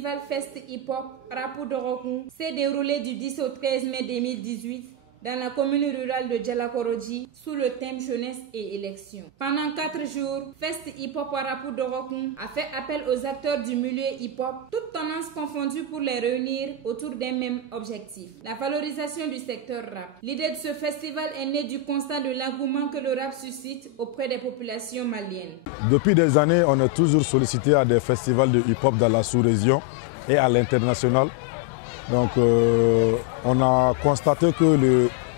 festival Fest Hip Hop Rapou Dorokoun s'est déroulé du 10 au 13 mai 2018 dans la commune rurale de Djalakorodji sous le thème jeunesse et élections. Pendant 4 jours, Fest Hip Hop Rapou Dorokoun a fait appel aux acteurs du milieu hip hop, toutes tendances confondues pour les réunir autour d'un même objectif, la valorisation du secteur rap. L'idée de ce festival est née du constat de l'engouement que le rap suscite auprès des populations maliennes. Depuis des années, on est toujours sollicité à des festivals de hip hop dans la sous-région et à l'international. Donc on a constaté que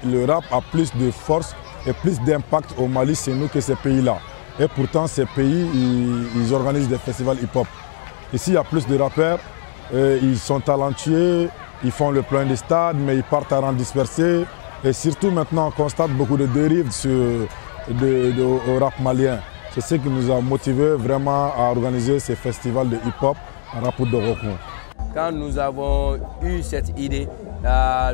le rap a plus de force et plus d'impact au Mali chez nous que ces pays-là. Et pourtant ces pays, ils organisent des festivals hip-hop. Ici il y a plus de rappeurs, ils sont talentueux, ils font le plein des stades, mais ils partent à rang dispersé. Et surtout maintenant on constate beaucoup de dérives au rap malien. C'est ce qui nous a motivés vraiment à organiser ces festivals de hip-hop à Rapou Dorokoun. Quand nous avons eu cette idée,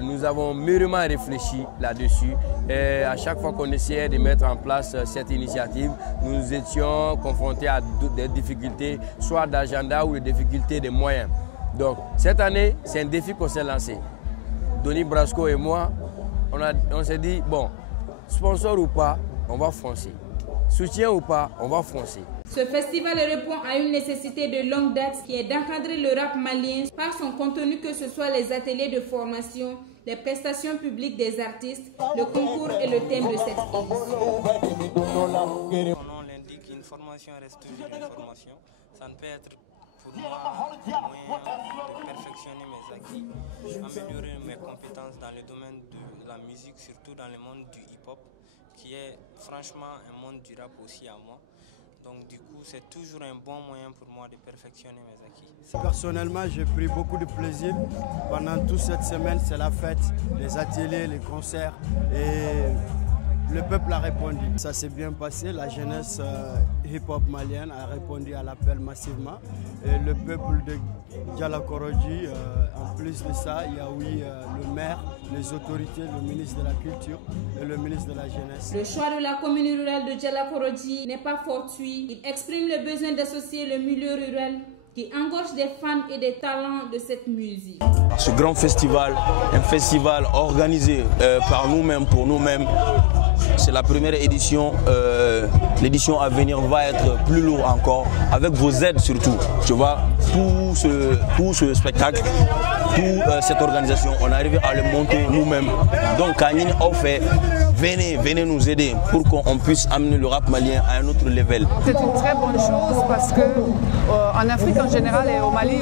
nous avons mûrement réfléchi là-dessus. Et à chaque fois qu'on essayait de mettre en place cette initiative, nous étions confrontés à des difficultés, soit d'agenda ou des difficultés de moyens. Donc cette année, c'est un défi qu'on s'est lancé. Donny Brasco et moi, on s'est dit, bon, sponsor ou pas, on va foncer. Soutien ou pas, on va foncer. Ce festival répond à une nécessité de longue date qui est d'encadrer le rap malien par son contenu, que ce soit les ateliers de formation, les prestations publiques des artistes, le concours et le thème de cette édition. Son nom l'indique, une formation reste toujours une formation. Ça ne peut être pour moi un moyen de perfectionner mes acquis, améliorer mes compétences dans le domaine de la musique, surtout dans le monde du hip-hop, qui est franchement un monde du rap aussi à moi. Donc du coup, c'est toujours un bon moyen pour moi de perfectionner mes acquis. Personnellement, j'ai pris beaucoup de plaisir. Pendant toute cette semaine, c'est la fête, les ateliers, les concerts. Et le peuple a répondu. Ça s'est bien passé. La jeunesse hip-hop malienne a répondu à l'appel massivement. Et le peuple de Djalakorodji, en plus de ça, il y a le maire, les autorités, le ministre de la Culture et le ministre de la Jeunesse. Le choix de la commune rurale de Djalakorodji n'est pas fortuit. Il exprime le besoin d'associer le milieu rural qui engorge des fans et des talents de cette musique. Ce grand festival, un festival organisé par nous-mêmes, pour nous-mêmes, c'est la première édition. L'édition à venir va être plus lourde encore, avec vos aides surtout. Tu vois, tout ce spectacle, toute cette organisation, on est arrivé à le monter nous-mêmes. Donc, Kanine a fait, venez nous aider pour qu'on puisse amener le rap malien à un autre level. C'est une très bonne chose parce que en Afrique en général et au Mali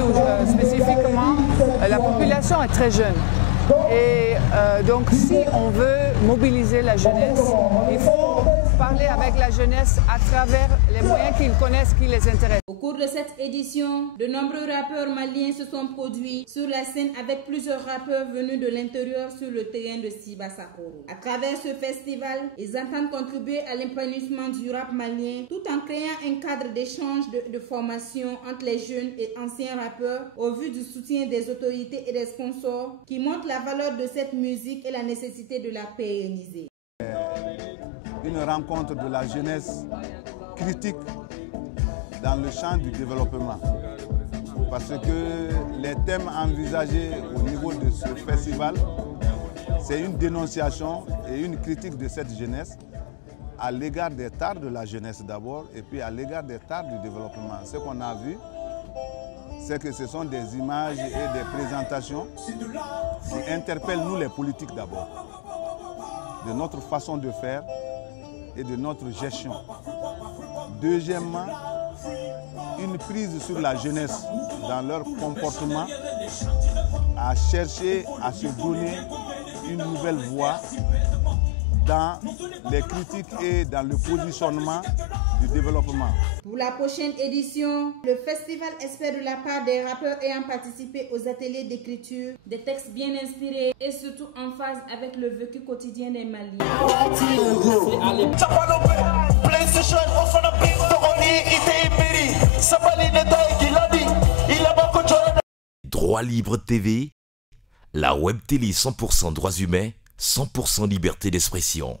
spécifiquement, la population est très jeune. Et donc si on veut mobiliser la jeunesse, il faut parler avec la jeunesse à travers les moyens qu'ils connaissent, qui les intéressent. Au cours de cette édition, de nombreux rappeurs maliens se sont produits sur la scène avec plusieurs rappeurs venus de l'intérieur sur le terrain de Sibasakoro. À travers ce festival, ils entendent contribuer à l'épanouissement du rap malien tout en créant un cadre d'échange de formation entre les jeunes et anciens rappeurs au vu du soutien des autorités et des sponsors qui montrent la valeur de cette musique et la nécessité de la pérenniser. Une rencontre de la jeunesse critique dans le champ du développement. Parce que les thèmes envisagés au niveau de ce festival, c'est une dénonciation et une critique de cette jeunesse à l'égard des tares de la jeunesse d'abord et puis à l'égard des tares du développement. Ce qu'on a vu, c'est que ce sont des images et des présentations qui interpellent nous les politiques d'abord, de notre façon de faire et de notre gestion. Deuxièmement, une prise sur la jeunesse dans leur comportement, à chercher à se donner une nouvelle voie dans les critiques et dans le positionnement du développement. Pour la prochaine édition, le festival espère de la part des rappeurs ayant participé aux ateliers d'écriture des textes bien inspirés et surtout en phase avec le vécu quotidien des Maliens. Droit Libre TV, la web télé 100% droits humains, 100% liberté d'expression.